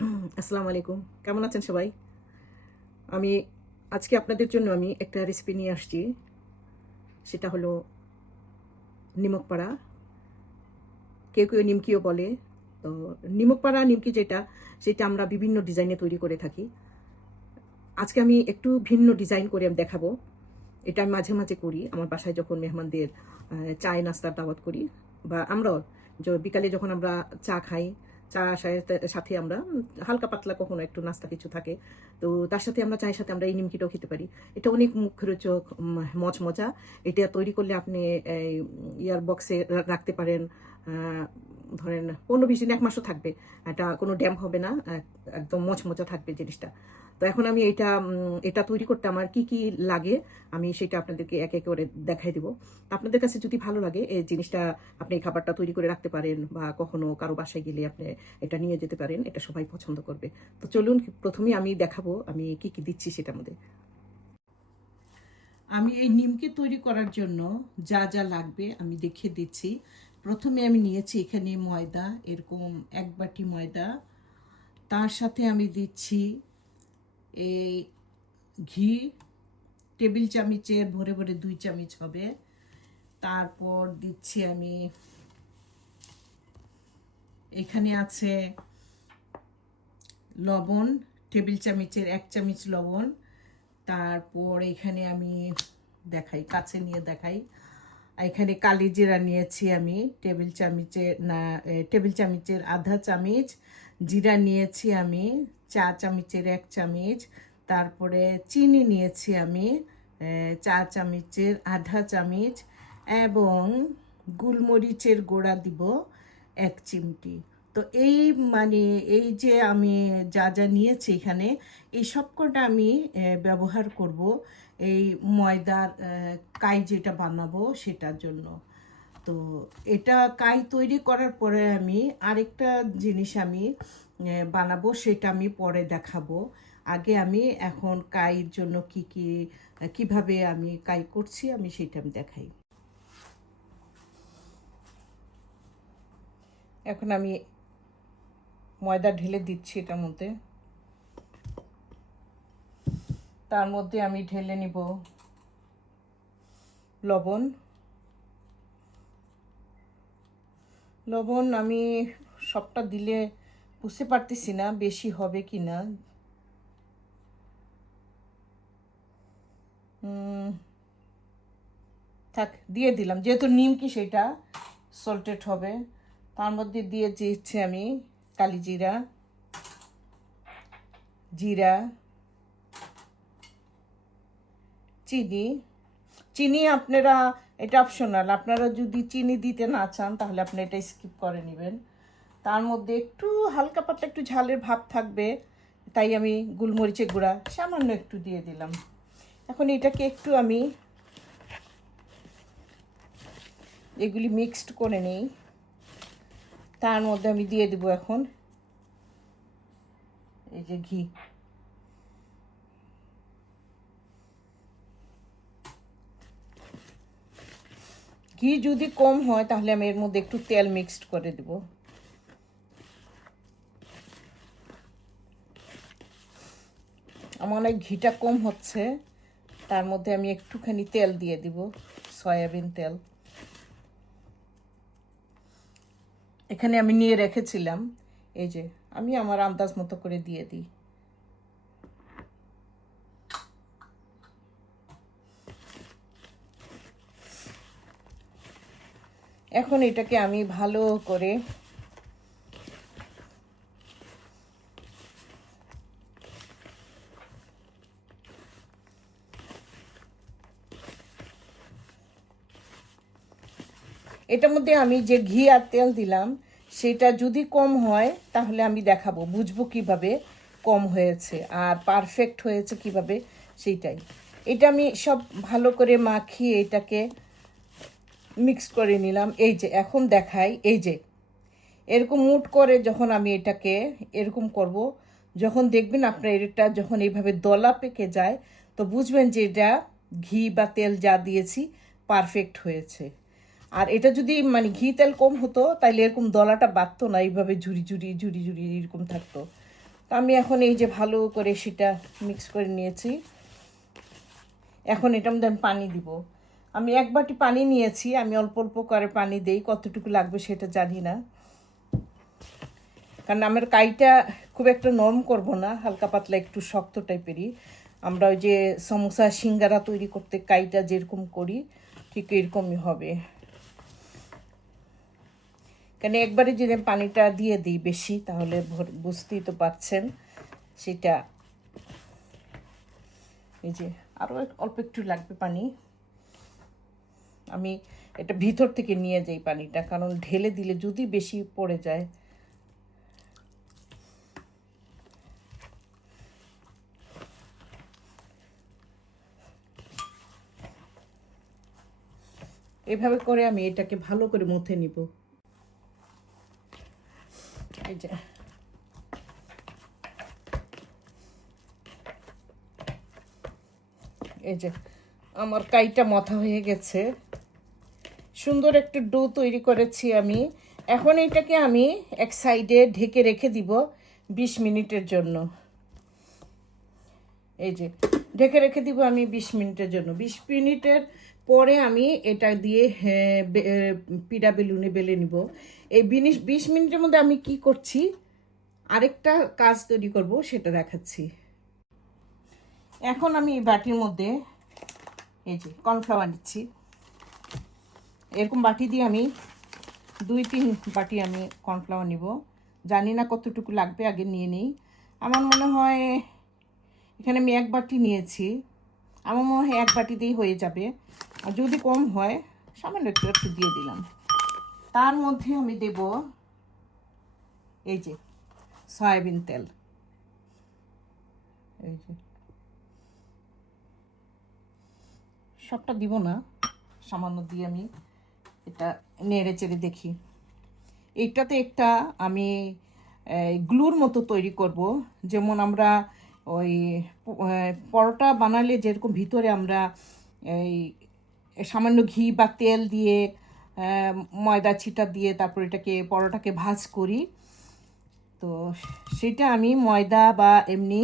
আসসালামু আলাইকুম। কেমন আছেন সবাই? আমি আজকে আপনাদের জন্য আমি একটা রেসিপি নিয়ে আসছি। সেটা হলো নিমক পাড়া কেউ কেউ নিমকিও বলে। তো নিমক পাড়া নিমকি যেটা, সেটা আমরা বিভিন্ন ডিজাইনে তৈরি করে থাকি। আজকে আমি একটু ভিন্ন ডিজাইন করে আমি দেখাবো। এটা আমি মাঝে মাঝে করি। আমার বাসায় যখন মেহমানদের চায়, নাস্তার দাওয়াত করি, বা আমরাও বিকালে যখন আমরা চা খাই চা সাথে- আমরা হালকা পাতলা কখনো একটু নাস্তা কিছু থাকে। তো তার সাথে আমরা চায়ের সাথে আমরা এই নিমকিটাও খেতে পারি। এটা অনেক মুখরোচক মচমচা। এটা তৈরি করলে আপনি ইয়ার বক্সে রাখতে পারেন। ধরেন পনেরো বিশ দিন, এক মাসও থাকবে। এটা কোনো ড্যাম হবে না একদম মচমচা থাকবে জিনিসটা। তো এখন আমি এটা এটা তৈরি করতে আমার কি কি লাগে আমি সেটা আপনাদেরকে এক এক করে দেখাই দিব। আপনাদের কাছে যদি ভালো লাগে এই জিনিসটা, আপনি এই খাবারটা তৈরি করে রাখতে পারেন বা কখনো কারও বাসায় গেলে আপনি এটা নিয়ে যেতে পারেন, এটা সবাই পছন্দ করবে। তো চলুন প্রথমে আমি দেখাবো আমি কি কি দিচ্ছি সেটার মধ্যে। আমি এই নিমকি তৈরি করার জন্য যা যা লাগবে আমি দেখিয়ে দিচ্ছি। প্রথমে আমি নিয়েছি এখানে ময়দা, এরকম এক বাটি ময়দা। তার সাথে আমি দিচ্ছি এই ঘি, টেবিল চামচের ভরে ভরে দুই চামচ হবে। তারপর দিচ্ছি আমি, এখানে আছে লবণ, টেবিল চামচের এক চামচ লবণ। তারপর এখানে আমি দেখাই, কাছে নিয়ে দেখাই। এখানে কালি জিরা নিয়েছি আমি, টেবিল চামচের না টেবিল চামিচের আধা চামিচ, জিরা নিয়েছি আমি, চা চামিচের এক চামিচ, তারপরে চিনি নিয়েছি আমি চা চামিচের আধা চামিচ এবং গুলমরিচের গোড়া দিব এক চিমটি। তো এই মানে এই যে আমি যা যা নিয়েছি এখানে, এই সবকটা আমি ব্যবহার করব। এই ময়দার কাই যেটা বানাবো সেটার জন্য। তো এটা কাই তৈরি করার পরে আমি আরেকটা জিনিস আমি বানাবো সেটা আমি পরে দেখাবো। আগে আমি এখন কাইয়ের জন্য কি কি, কীভাবে আমি কাই করছি আমি সেটা আমি দেখাই। এখন আমি ময়দা ঢেলে দিচ্ছি এটার মধ্যে। তার মধ্যে আমি ঢেলে নিব লবণ। লবণ আমি সবটা দিলে বুঝতে পারতেছি না বেশি হবে কি না থাক, দিয়ে দিলাম। যেহেতু নিমকি সেটা সল্টেড হবে, তার মধ্যে দিয়ে দিচ্ছি আমি কালি জিরা জিরা চিনি। চিনি আপনারা, এটা অপশনাল আপনারা যদি চিনি দিতে না চান, তাহলে আপনি এটা স্কিপ করে নেবেন। তার মধ্যে একটু হালকা পাতলা একটু ঝালের ভাব থাকবে, তাই আমি গুলমরিচের গুঁড়া সামান্য একটু দিয়ে দিলাম। এখন এটাকে একটু আমি এগুলি মিক্সড করে নিই। তার মধ্যে আমি দিয়ে দেবো এখন এই যে ঘি। ঘি যদি কম হয়, তাহলে আমি এর মধ্যে একটু তেল মিক্সড করে দেব। আমার অনেক ঘিটা কম হচ্ছে, তার মধ্যে আমি একটুখানি তেল দিয়ে দিব, সয়াবিন তেল। এখানে আমি নিয়ে রেখেছিলাম, এই যে আমি আমার আন্দাজ মতো করে দিয়ে দিই। এখন এটাকে আমি ভালো করে এটার মধ্যে আমি যে ঘি আর তেল দিলাম, সেটা যদি কম হয়, তাহলে আমি দেখাবো, বুঝব কীভাবে কম হয়েছে আর পারফেক্ট হয়েছে কীভাবে, সেইটাই। এটা আমি সব ভালো করে মাখিয়ে এটাকে মিক্স করে নিলাম। এই যে, এখন দেখাই, এই যে, এরকম মুট করে যখন আমি এটাকে এরকম করব, যখন দেখবেন আপনার এটা যখন এইভাবে দলা পেকে যায়, তো বুঝবেন যে এটা ঘি বা তেল যা দিয়েছি পারফেক্ট হয়েছে। আর এটা যদি মানে ঘি তেল কম হতো তাহলে এরকম দলাটা বাঁধতো না, এইভাবে ঝুড়ি ঝুরি ঝুড়ি ঝুরি এরকম থাকতো। তা আমি এখন এই যে ভালো করে সেটা মিক্স করে নিয়েছি। এখন এটার মধ্যে আমি পানি দিব। আমি এক বাটি পানি নিয়েছি, আমি অল্প অল্প করে পানি দেই, কতটুকু লাগবে সেটা জানি না। কারণ আমার কাইটা খুব একটা নরম করব না, হালকা পাতলা একটু শক্ত টাইপেরই। আমরা ওই যে সমোসা, সিঙ্গারা তৈরি করতে কাইটা যেরকম করি, ঠিক এরকমই হবে। কেন একবারে যদি পানিটা দিয়ে দিই বেশি, তাহলে বুঝতেই তো পারছেন সেটা। এই যে আরও অল্প একটু লাগবে পানি। আমি এটা ভিতর থেকে নিয়ে যাই পানিটা, কারণ ঢেলে দিলে যদি বেশি পড়ে যায়। এভাবে করে আমি এটাকে ভালো করে মুথে নিব। এই যে। এই যে, আমার কাইটা মাথা হয়ে গেছে। সুন্দর একটা ডো তৈরি করেছি আমি। এখন এটাকে আমি এক সাইডে ঢেকে রেখে দিব বিশ মিনিটের জন্য। এই যে ঢেকে রেখে দিব আমি বিশ মিনিটের জন্য। বিশ মিনিটের পরে আমি এটা দিয়ে এ, বেলুনে বেলে নিব। এই বিনিশ বিশ মিনিটের মধ্যে আমি কি করছি? আরেকটা কাজ তৈরি করব সেটা দেখাচ্ছি। এখন আমি এই বাটির মধ্যে এই যে কর্নফ্লাওয়ার নিচ্ছি এরকম বাটি দিয়ে আমি দুই, তিন বাটি আমি কর্নফ্লাওয়ার নিব। জানি না কতটুকু লাগবে, আগে নিয়ে নিই। আমার মনে হয় এখানে আমি এক বাটি নিয়েছি। আমার মনে হয় এক বাটিতেই হয়ে যাবে। আর যদি কম হয়, সামান্য একটু একটু দিয়ে দিলাম। তার মধ্যে আমি দেব এই যে সয়াবিন তেল। এই যে সবটা দিব না, সামান্য দিয়ে আমি এটা নেড়ে চেড়ে দেখি। এইটাতে একটা আমি গ্লুর মতো তৈরি করব। যেমন আমরা ওই পরোটা বানালে যেরকম ভিতরে আমরা এই সামান্য ঘি বা তেল দিয়ে ময়দা ছিটা দিয়ে তারপর এটাকে, পরোটাকে ভাজ করি। তো সেটা আমি ময়দা বা এমনি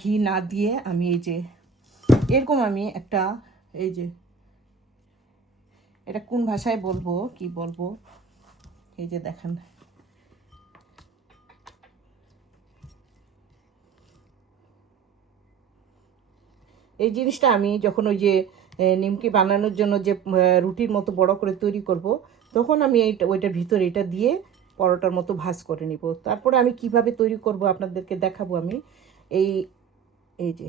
ঘি না দিয়ে আমি এই যে, এরকম আমি একটা এই যে এটা কোন ভাষায় বলব, কি বলব? এই যে দেখেন। এই জিনিসটা আমি যখন ওই যে নিমকি বানানোর জন্য যে রুটির মতো বড় করে তৈরি করব, তখন আমি এইটা, ওইটার ভিতরে এটা দিয়ে পরোটার মতো ভাজ করে নিব। তারপরে আমি কীভাবে তৈরি করব আপনাদেরকে দেখাবো আমি। এই এই যে।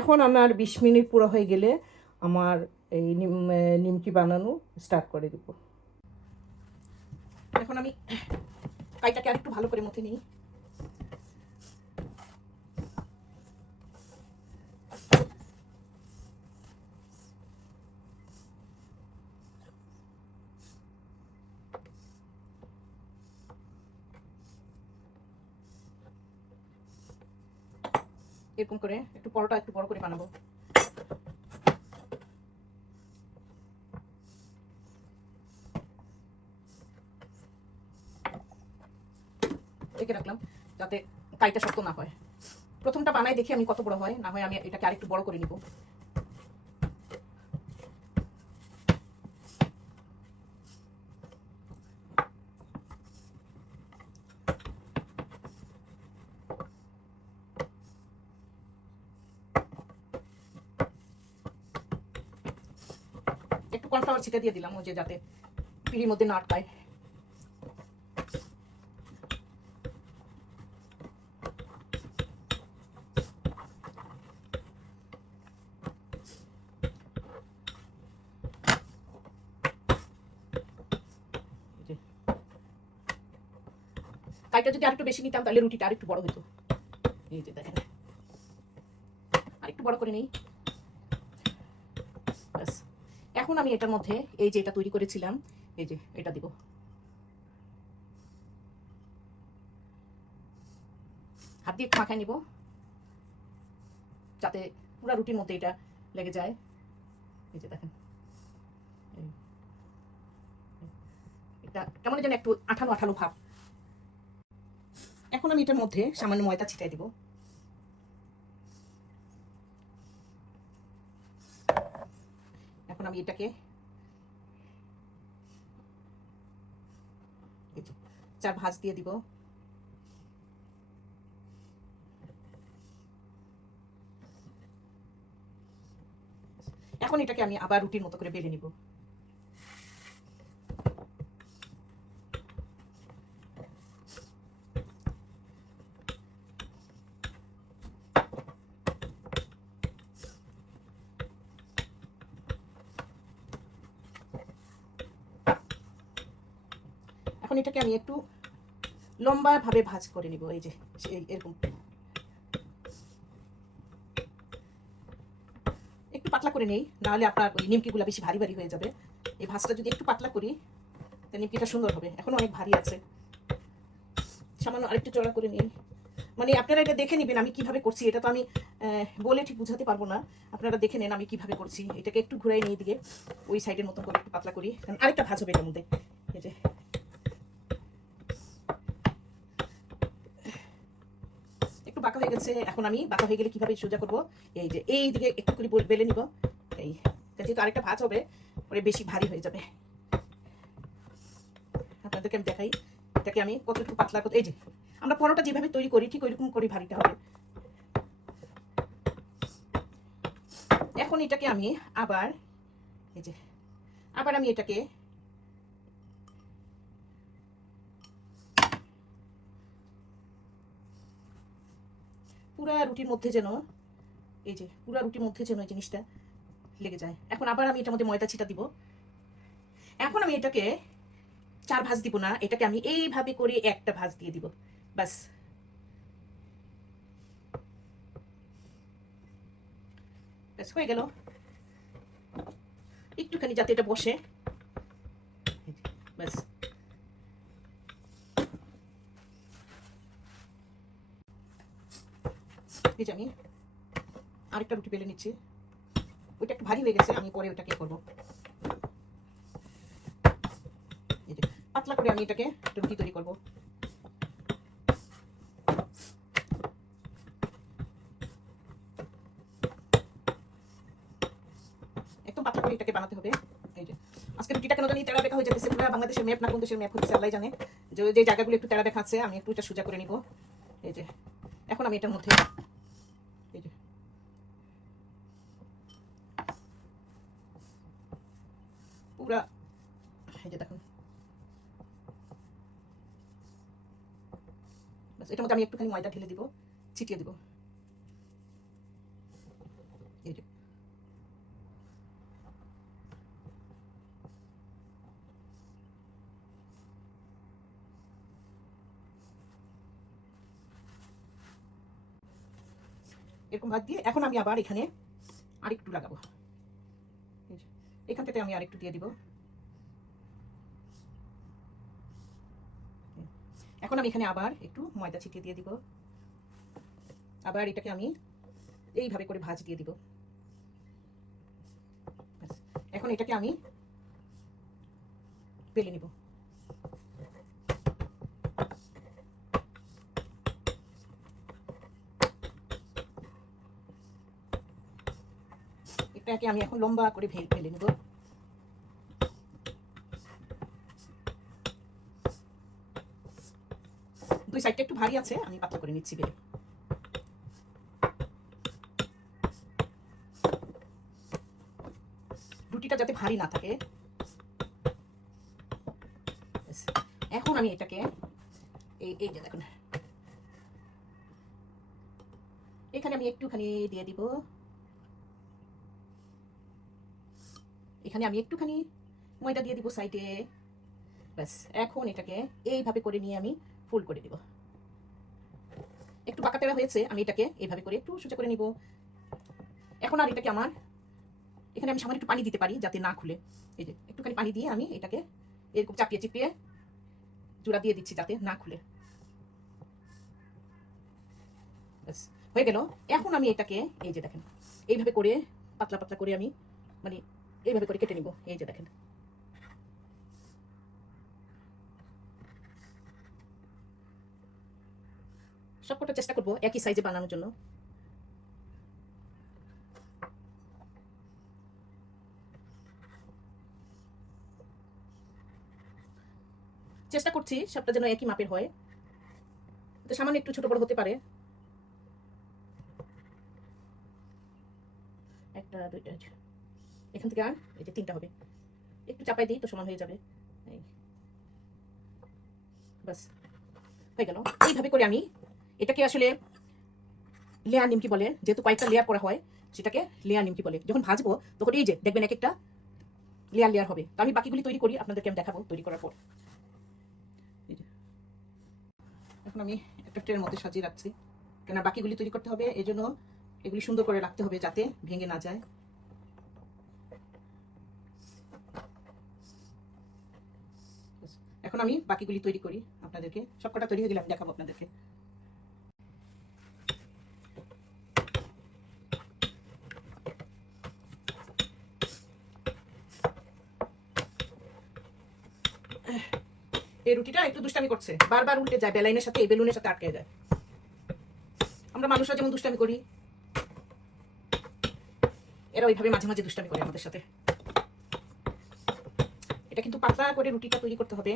এখন আমার বিশ মিনিট পুরো হয়ে গেলে আমার এই নিম নিমকি বানানো স্টার্ট করে দেব। এখন আমি কাইটাকে আরেকটু ভালো করে মথে নিই। এরকম করে একটু পরোটা একটু বড় করে বানাবো রেখে রাখলাম যাতে কাইটা শক্ত না হয়। প্রথমটা বানাই দেখি আমি কত বড় হয়, না হয় আমি এটাকে আরেকটু বড় করে নিব। একটু কর্নফ্লাওয়ার ছিটে দিয়ে দিলাম ওই যে যাতে পিড়ির মধ্যে না আটকায় এই যে। কাইটা যদি আরেকটু বেশি নিতাম, তাহলে রুটিটা আরেকটু বড় হতো এই যে দেখেন। আরেকটু বড় করে নেই। এখন আমি এটার মধ্যে এই যে এটা তৈরি করেছিলাম, এই যে এটা দিব। হাত দিয়ে মাখায় নিব, যাতে পুরো রুটির মধ্যে এটা লেগে যায়। এই যে দেখেন। এটা কেমন যেন একটু আঠালো আঠালো ভাব। এখন আমি এটার মধ্যে সামান্য ময়দা ছিটাই দিব। এখন আমি এটাকে চার ভাঁজ দিয়ে দিব। এখন এটাকে আমি আবার রুটির মতো করে বেলে নিব এখন এটাকে আমি একটু লম্বা ভাবে ভাজ করে নিব, এই যে এরকম। একটু পাতলা করে নেই, নাহলে আপনার ওই নিমকিগুলো বেশি ভারী ভারী হয়ে যাবে। এই ভাজটা যদি একটু পাতলা করি, তাহলে নিমকিটা সুন্দর হবে। এখন অনেক ভারী আছে। সামান্য আরেকটু চড়া করে নিই। মানে আপনারা এটা দেখে নেবেন আমি কীভাবে করছি, এটা তো আমি বলে ঠিক বুঝাতে পারব না। আপনারা দেখে নেন আমি কীভাবে করছি। এটাকে একটু ঘুরাই নিয়ে দিকে ওই সাইডের মতো করে একটু পাতলা করি। কারণ আরেকটা ভাজ হবে এটার মধ্যে। এই যে একটু বাঁকা হয়ে গেছে, এখন আমি বাঁকা হয়ে গেলে কীভাবে সোজা করব? এই যে, এই দিকে একটু করে বল- নিব। এই যেহেতু আরেকটা ভাজ হবে, পরে বেশি ভারী হয়ে যাবে। আপনাদেরকে আমি দেখাই, এটাকে আমি কতটুকু পাতলা কত এই যে, আমরা পরোটা যেভাবে তৈরি করি, ঠিক ওইরকম করে ভারীটা হবে। এখন এটাকে আমি আবার এই যে, আবার আমি এটাকে পুরা রুটির মধ্যে যেন, এই যে, পুরা রুটির মধ্যে যেন এই জিনিসটা লেগে যায়। এখন আবার আমি এটার মধ্যে ময়দা ছিটা দিব। এখন আমি এটাকে চার ভাঁজ দিব না, এটাকে আমি এইভাবে করে একটা ভাঁজ দিয়ে দিব। ব্যাস। ব্যাস, হয়ে গেল। একটুখানি যাতে এটা বসে। ব্যাস। যে আমি আরেকটা রুটি বেলে নিচ্ছি। ওইটা একটু ভারী হয়ে গেছে, আমি পরে ওটাকে করব। পাতলা করে আমি এটাকে রুটি তৈরি করব। একদম পাতলা করে এটাকে বানাতে হবে। এই যে, আজকে রুটিটা কেন জানি তেড়া হয়ে যেতেছে পুরো বাংলাদেশের ম্যাপ না কোন দেশের ম্যাপ হচ্ছে আল্লাহ জানে। যে জায়গাগুলো একটু তেড়া আছে, আমি একটু এটা সোজা করে নিব। এই যে, এখন আমি এটার মধ্যে এই যে পুরা এই যে দেখুন ব্যাস এটার মধ্যে আমি একটুখানি ময়দা ঢেলে দিব, ছিটিয়ে দিব। এরকম ভাত দিয়ে এখন আমি আবার এখানে আরেকটু লাগাবো। এখান থেকে আমি আরেকটু দিয়ে দিব। এখন আমি এখানে আবার একটু ময়দা ছিটিয়ে দিয়ে দিব। আবার এটাকে আমি এইভাবে করে ভাজ দিয়ে দিব। এখন এটাকে আমি বেলে নিব। এটাকে আমি এখন লম্বা করে ফেলে নেব। সাইডটা একটু ভারী আছে, আমি পাতলা করে নিচ্ছি বেলে। রুটিটা যাতে ভারী না থাকে। এখন আমি এটাকে, এই এই যে দেখুন। এখানে আমি একটুখানি দিয়ে দিব। এখানে আমি একটুখানি ময়দা দিয়ে দিব সাইডে। ব্যাস, এখন এটাকে এইভাবে করে নিয়ে আমি ফুল করে দিব। একটু হয়েছে, আমি এটাকে এইভাবে করে একটু সোজা করে নিব। এখন আর এটাকে আমার, এখানে আমি সামান্য একটু পানি দিতে পারি যাতে না খুলে। এই যে, একটুখানি পানি দিয়ে আমি এটাকে এরকম চাপিয়ে চিপিয়ে জোড়া দিয়ে দিচ্ছি যাতে না খুলে। হয়ে গেল। এখন আমি এটাকে, এই যে দেখেন, এইভাবে করে, পাতলা পাতলা করে আমি মানে এইভাবে করে কেটে নিব। এই যে দেখেন। সবকটা চেষ্টা করব, একই সাইজে বানানোর জন্য। চেষ্টা করছি, সবটা যেন একই মাপের হয়। তো সামান্য একটু ছোট বড় হতে পারে। একটা, দুইটা এখান থেকে আর, এই যে তিনটা হবে। একটু চাপাই দিই তো সমান হয়ে যাবে। বাস হয়ে গেল। এইভাবে করে আমি এটাকে আসলে লেয়ার নিমকি বলে? যেহেতু কয়েকটা লেয়ার করা হয়, সেটাকে লেয়ার নিমকি বলে? যখন ভাজবো, তখন এই যে দেখবেন এক একটা লেয়ার লেয়ার হবে। তো আমি বাকিগুলি তৈরি করি, আপনাদেরকে আমি দেখাবো তৈরি করার পর। এখন আমি একটা ট্রের মধ্যে সাজিয়ে রাখছি। কেন বাকিগুলি তৈরি করতে হবে এই জন্য এগুলি সুন্দর করে রাখতে হবে যাতে ভেঙে না যায়। এখন আমি বাকিগুলি তৈরি করি। আপনাদেরকে সবকটা তৈরি হয়ে গেলে আমি দেখাবো আপনাদেরকে। এই রুটিটা একটু দুষ্টামি করছে। বারবার উল্টে যায়, বেলাইনের সাথে, এই বেলুনের সাথে আটকে যায়। আমরা মানুষরা যেমন দুষ্টামি করি, এরা ওইভাবে মাঝে মাঝে দুষ্টামি করে আমাদের সাথে। এটা কিন্তু পাতলা করে রুটিটা তৈরি করতে হবে।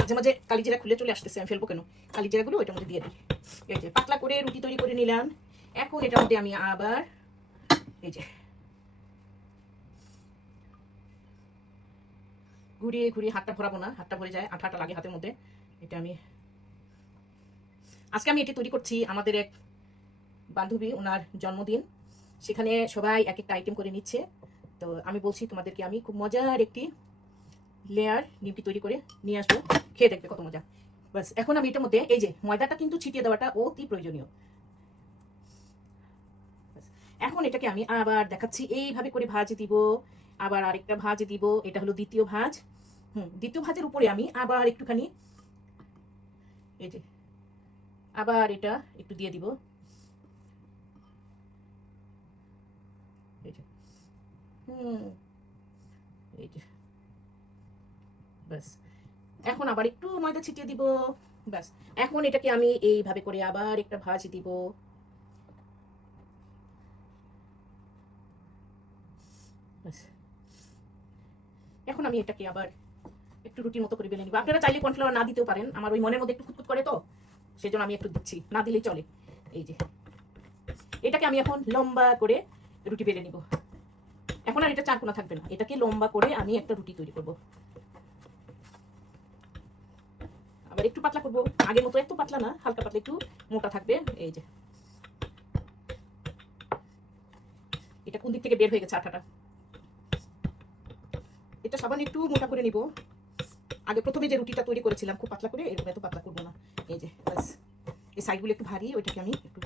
মাঝে মাঝে কালিজিরা খুলে চলে আসতেছে, আমি ফেলব কেন? কালিজিরাগুলো ওইটার মধ্যে দিয়ে দিই। এই যে, পাতলা করে রুটি তৈরি করে নিলাম। এখন এটার মধ্যে আমি আবার, এই যে ঘুরিয়ে ঘুরিয়ে হাতটা ভরাবো না, হাতটা ভরে যায় আঠা আঠা লাগে হাতের মধ্যে। এটা আমি আজকে আমি এটি তৈরি করছি আমাদের এক বান্ধবী, ওনার জন্মদিন। সেখানে সবাই এক একটা আইটেম করে নিচ্ছে। তো আমি বলছি তোমাদেরকে, আমি খুব মজার একটি লেয়ার নিমকি তৈরি করে নিয়ে আসব। খেয়ে দেখবে কত মজা। বাস এখন আমি এটার মধ্যে এই যে, ময়দাটা কিন্তু ছিটিয়ে দেওয়াটা অতি প্রয়োজনীয়। এখন এটাকে আমি আবার দেখাচ্ছি। এইভাবে করে ভাজ দিব। আবার আরেকটা ভাজ দিব, এটা হলো দ্বিতীয় ভাজ। হুম, দ্বিতীয় ভাজের উপরে আমি আবার একটুখানি, এই যে, আবার এটা একটু দিয়ে দিব। হুম, এই যে, ব্যাস। এখন আবার একটু ময়দা ছিটিয়ে দিব, ব্যাস। এখন এটাকে আমি এইভাবে করে আবার একটা ভাজ দিব ব্যাস এখন আমি এটাকে আবার একটু রুটির মতো করে বেলে নিব। আপনারা চাইলে কর্নফ্লাওয়ার না দিতেও পারেন, আমার ওই মনের মধ্যে একটু খুঁতখুত করে তো, সেজন্য আমি একটু দিচ্ছি, না দিলেই চলে। এই যে, এটাকে আমি এখন লম্বা করে রুটি বেলে নিব। এখন আর এটা চার কোনা থাকবে না, এটাকে লম্বা করে আমি একটা রুটি তৈরি করব। আবার একটু পাতলা করব, আগের মতো এত পাতলা না, হালকা পাতলা একটু মোটা থাকবে, এই যে। এটা কোন দিক থেকে বের হয়ে গেছে আঠাটা? এটা সাবান একটু মোটা করে নিব। আগে প্রথমে যে রুটিটা তৈরি করেছিলাম, খুব পাতলা করে, এরকম এত পাতলা করব না। এই যে এই সাইডগুলো একটু ভারী, ওইটাকে আমি একটু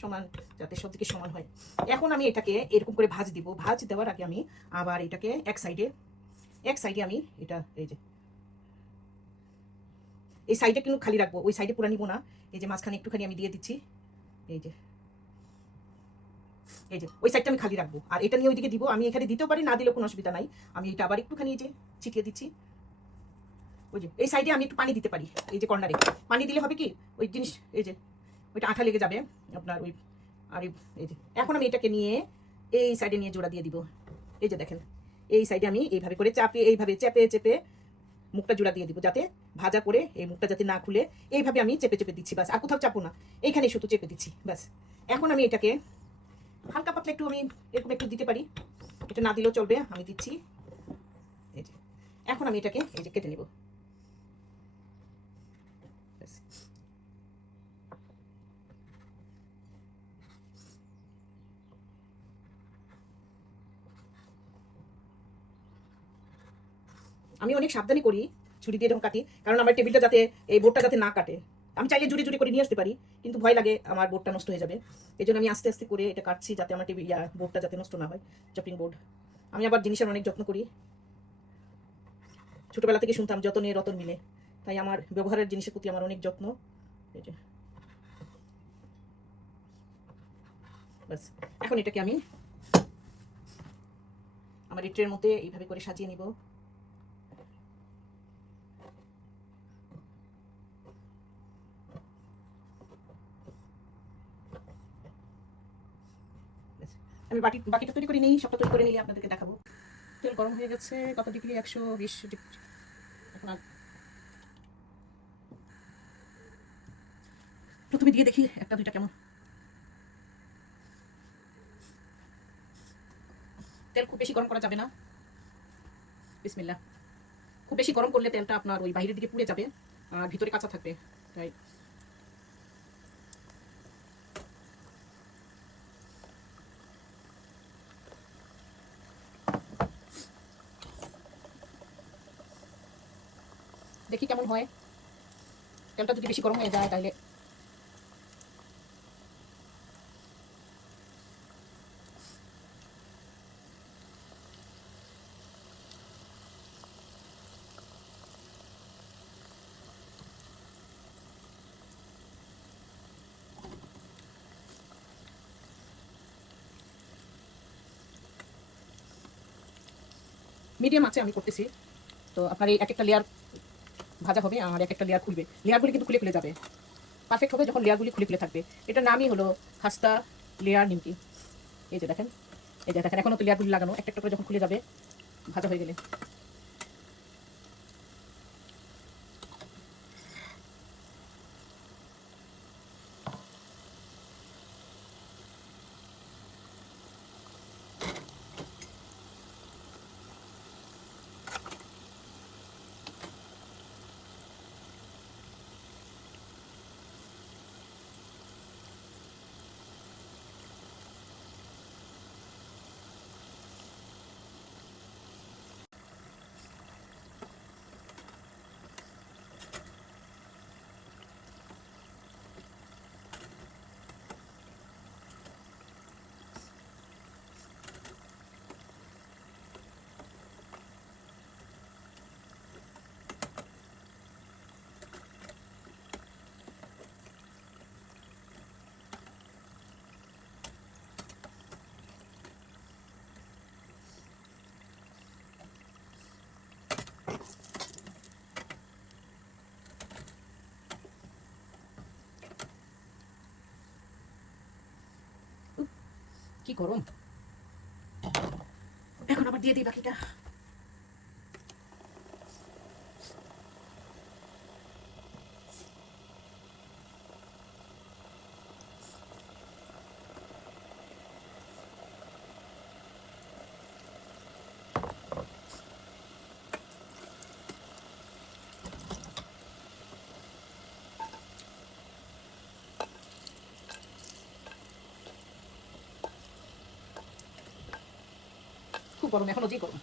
সমান, যাতে সব দিকে সমান হয়। এখন আমি এটাকে এরকম করে ভাজ দিব। ভাজ দেওয়ার আগে আমি আবার এটাকে এক সাইডে এক সাইডে আমি এটা, এই যে, এই সাইডে কিন্তু খালি রাখব। ওই সাইডে পুরা নিব না। এই যে মাঝখানে একটুখানি আমি দিয়ে দিচ্ছি। এই যে এই যে, ওই সাইডটা আমি খালি রাখব। আর এটা নিয়ে ওইদিকে দিব। আমি এখানে দিতেও পারি, না দিলেও কোনো অসুবিধা নাই। আমি এটা আবার একটুখানি এই যে ছিটিয়ে দিচ্ছি। ওই যে, এই সাইডে আমি একটু পানি দিতে পারি, এই যে কর্নারে। পানি দিলে হবে কি, ওই জিনিস, এই যে, ওইটা আঠা লেগে যাবে আপনার ওই, আর এই- যে, এখন আমি এটাকে নিয়ে এই সাইডে নিয়ে জোড়া দিয়ে দিব। এই যে দেখেন, এই সাইডে আমি এইভাবে করে চাপে এইভাবে চেপে চেপে মুখটা জোড়া দিয়ে দিব, যাতে ভাজা করে এই মুখটা যাতে না খুলে, এইভাবে আমি চেপে চেপে দিচ্ছি, ব্যাস। আর কোথাও চাপো না। এইখানে শুধু চেপে দিচ্ছি, ব্যাস। এখন আমি এটাকে হালকা পাতলা একটু আমি এরকম একটু দিতে পারি। এটা না দিলেও চলবে, আমি দিচ্ছি। এই যে, এখন আমি এটাকে এই যে কেটে নেব। আমি অনেক সাবধানে করি ছুরি দিয়ে এরকম কাটি, কারণ আমার টেবিলটা যাতে, এই বোর্ডটা যাতে না কাটে। আমি চাইলে জুড়ে জুড়ি করে নিয়ে আসতে পারি, কিন্তু ভয় লাগে, আমার বোর্ডটা নষ্ট হয়ে যাবে। এই জন্য আমি আস্তে আস্তে করে এটা কাটছি যাতে আমার ইয়া বোর্ডটা যাতে নষ্ট না হয় চপিং বোর্ড আমি আবার জিনিসের অনেক যত্ন করি। ছোটোবেলা থেকে শুনতাম, যতনে রতন মিলে। তাই আমার ব্যবহারের জিনিসের প্রতি আমার অনেক যত্ন। ব্যাস, এখন এটাকে আমি আমার এই ট্রের মধ্যে এইভাবে করে সাজিয়ে নিব। আমি বাকি বাকিটা তৈরি করে নিই, সবটা তৈরি করে নিলে আপনাদেরকে দেখাবো। তেল গরম হয়ে গেছে, কত ডিগ্রি? একশো বিশ ডিগ্রি। প্রথমে দিয়ে দেখি একটা, দুইটা কেমন। তেল খুব বেশি গরম করা যাবে না। বিসমিল্লা খুব বেশি গরম করলে তেলটা আপনার ওই বাইরের দিকে পুড়ে যাবে, আর ভিতরে কাঁচা থাকবে, তাই। দেখি কেমন হয়। তেলটা যদি বেশি গরম হয়ে যায় তাহলে। মিডিয়াম আছে আমি করতেছি। তো আপনার এই এক একটা লেয়ার ভাজা হবে, আর এক একটা লেয়ার খুলবে। লেয়ারগুলি কিন্তু খুলে খুলে যাবে। পারফেক্ট হবে যখন লেয়ারগুলি খুলে খুলে থাকবে। এটার নামই হলো হাস্তা লেয়ার নিমকি। এই যে দেখেন, এই যে দেখেন এখনও তো লেয়ারগুলি লাগানো, একটা একটা করে যখন খুলে যাবে, ভাজা হয়ে গেলে। কি গরম? এখন আবার দিয়ে দিই বাকিটা। খুব গরম এখনও যে গরম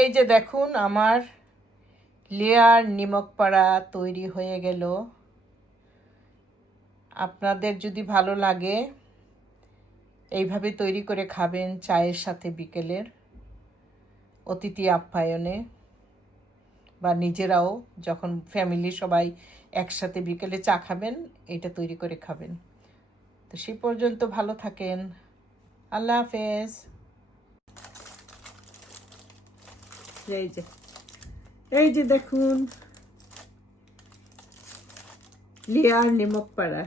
এই যে দেখুন, আমার লেয়ার নিমক পাড়া তৈরি হয়ে গেল। আপনাদের যদি ভালো লাগে, এইভাবে তৈরি করে খাবেন চায়ের সাথে বিকেলের অতিথি আপ্যায়নে বা নিজেরাও যখন ফ্যামিলি সবাই একসাথে বিকেলে চা খাবেন, এটা তৈরি করে খাবেন। তো সে পর্যন্ত ভালো থাকেন। আল্লাহ হাফেজ। এই যে এই যে দেখুন। লিয়ার নিমক পাড়া।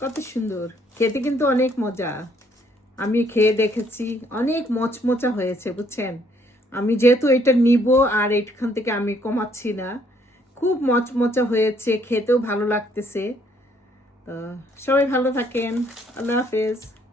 কত সুন্দর। খেতে কিন্তু অনেক মজা। আমি খেয়ে দেখেছি, অনেক মচমচা হয়েছে, বুঝছেন? আমি যেহেতু এটা নিব আর এখান থেকে আমি কমাচ্ছি না, খুব মচমচা হয়েছে, খেতেও ভালো লাগতেছে। তো সবাই ভালো থাকেন। আল্লাহ হাফেজ।